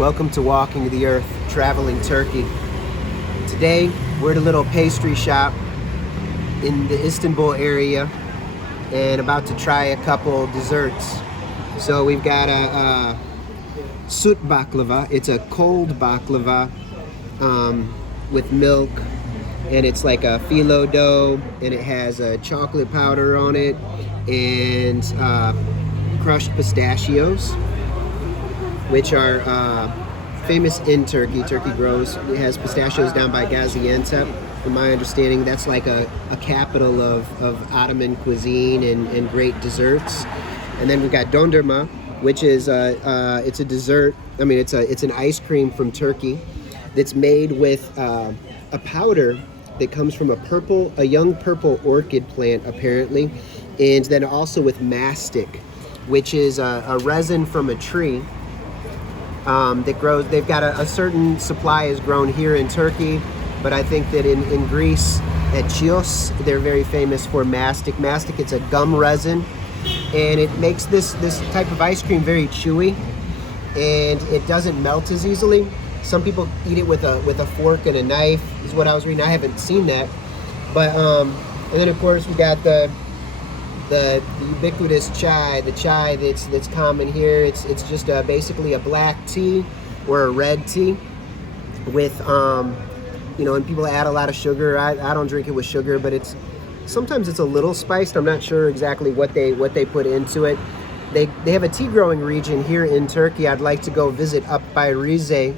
Welcome to Walking the Earth, Traveling Turkey. Today, we're at a little pastry shop in the Istanbul area and about to try a couple desserts. So we've got a Sut Baklava. It's a cold baklava with milk, and it's like a phyllo dough, and it has a chocolate powder on it and crushed pistachios, which are famous in Turkey. Turkey grows, it has pistachios down by Gaziantep. From my understanding, that's like a capital of Ottoman cuisine and great desserts. And then we've got Dondurma, which is it's a dessert. I mean, it's an ice cream from Turkey that's made with a powder that comes from a young purple orchid plant apparently, and then also with mastic, which is a resin from a tree that grows. They've got a certain supply is grown here in Turkey, but I think that in Greece at Chios, they're very famous for mastic. Mastic, it's a gum resin, and it makes this type of ice cream very chewy, and it doesn't melt as easily. Some people eat it with a fork and a knife, is what I was reading. I haven't seen that, but and then of course we got the ubiquitous chai, the chai that's common here. It's just basically a black tea or a red tea with and people add a lot of sugar. I don't drink it with sugar, but sometimes it's a little spiced. I'm not sure exactly what they put into it. They have a tea growing region here in Turkey. I'd like to go visit up by Rize,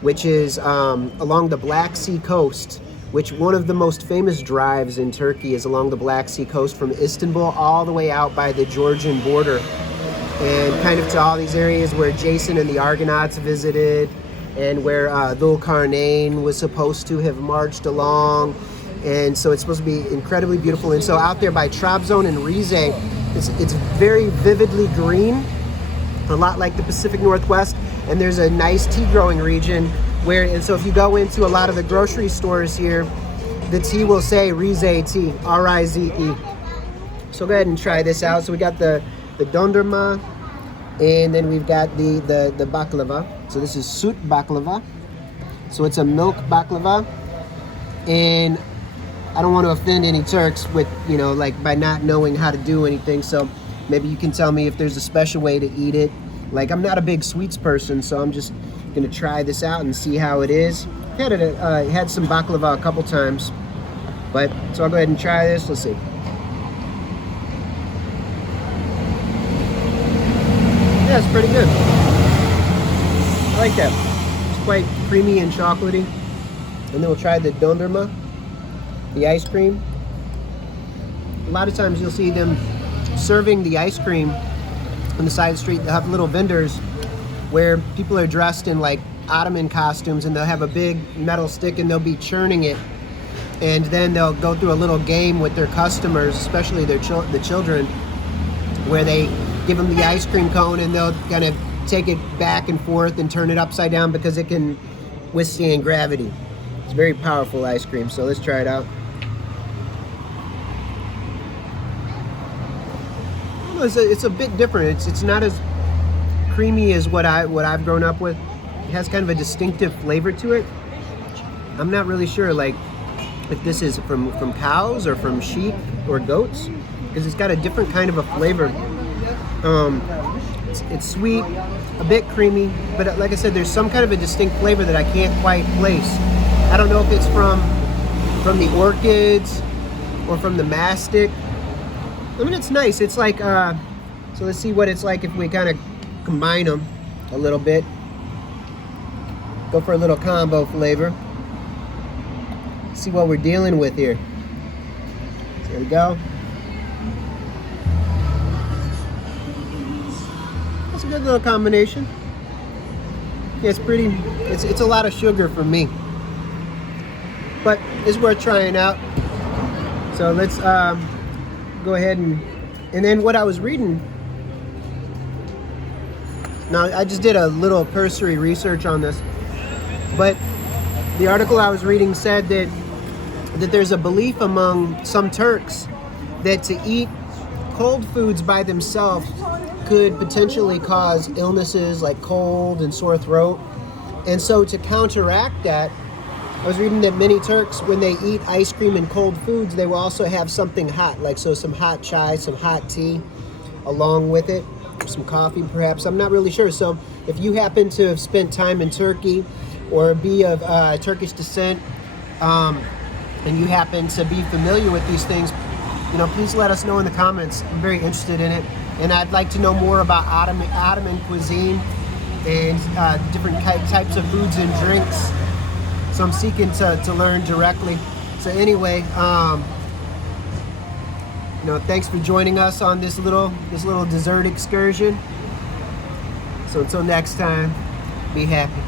which is along the Black Sea coast, which one of the most famous drives in Turkey is along the Black Sea coast from Istanbul all the way out by the Georgian border, and kind of to all these areas where Jason and the Argonauts visited, and where Dhul-Qarnayn was supposed to have marched along. And so it's supposed to be incredibly beautiful. And so out there by Trabzon and Rize, it's very vividly green, a lot like the Pacific Northwest. And there's a nice tea growing region and so if you go into a lot of the grocery stores here, the tea will say Rize tea, R-I-Z-E. So go ahead and try this out. So we got the Dondurma, and then we've got the baklava. So this is Sut Baklava. So it's a milk baklava, and I don't want to offend any Turks with, by not knowing how to do anything. So maybe you can tell me if there's a special way to eat it. Like, I'm not a big sweets person, so I'm just gonna try this out and see how it is. Had some baklava a couple times, so I'll go ahead and try this. Let's see. Yeah, it's pretty good. I like that. It's quite creamy and chocolatey. And then we'll try the dondurma, the ice cream. A lot of times you'll see them serving the ice cream on the side of the street. They'll have little vendors where people are dressed in like Ottoman costumes, and they'll have a big metal stick and they'll be churning it, and then they'll go through a little game with their customers, especially the children, where they give them the ice cream cone and they'll kind of take it back and forth and turn it upside down because it can withstand gravity. It's very powerful ice cream, so let's try it out. It's a bit different. It's not as creamy as what I've grown up with. It has kind of a distinctive flavor to it. I'm not really sure if this is from cows or from sheep or goats, because it's got a different kind of a flavor. It's sweet, a bit creamy, but like I said, there's some kind of a distinct flavor that I can't quite place. I don't know if it's from the orchids or from the mastic. I mean, it's nice. It's like, so let's see what it's like if we kind of combine them a little bit. Go for a little combo flavor. See what we're dealing with here. So there we go. That's a good little combination. Yeah, it's pretty, it's a lot of sugar for me, but it's worth trying out. So let's go ahead and then what I was reading. Now, I just did a little cursory research on this, but the article I was reading said that there's a belief among some Turks that to eat cold foods by themselves could potentially cause illnesses like cold and sore throat. And so to counteract that, I was reading that many Turks, when they eat ice cream and cold foods, they will also have something hot, like so some hot chai, some hot tea along with it, some coffee perhaps. I'm not really sure. So if you happen to have spent time in Turkey or be of Turkish descent, and you happen to be familiar with these things, you know, please let us know in the comments. I'm very interested in it. And I'd like to know more about Ottoman cuisine and different types of foods and drinks. So I'm seeking to learn directly. So anyway, you know, thanks for joining us on this little dessert excursion. So until next time, be happy.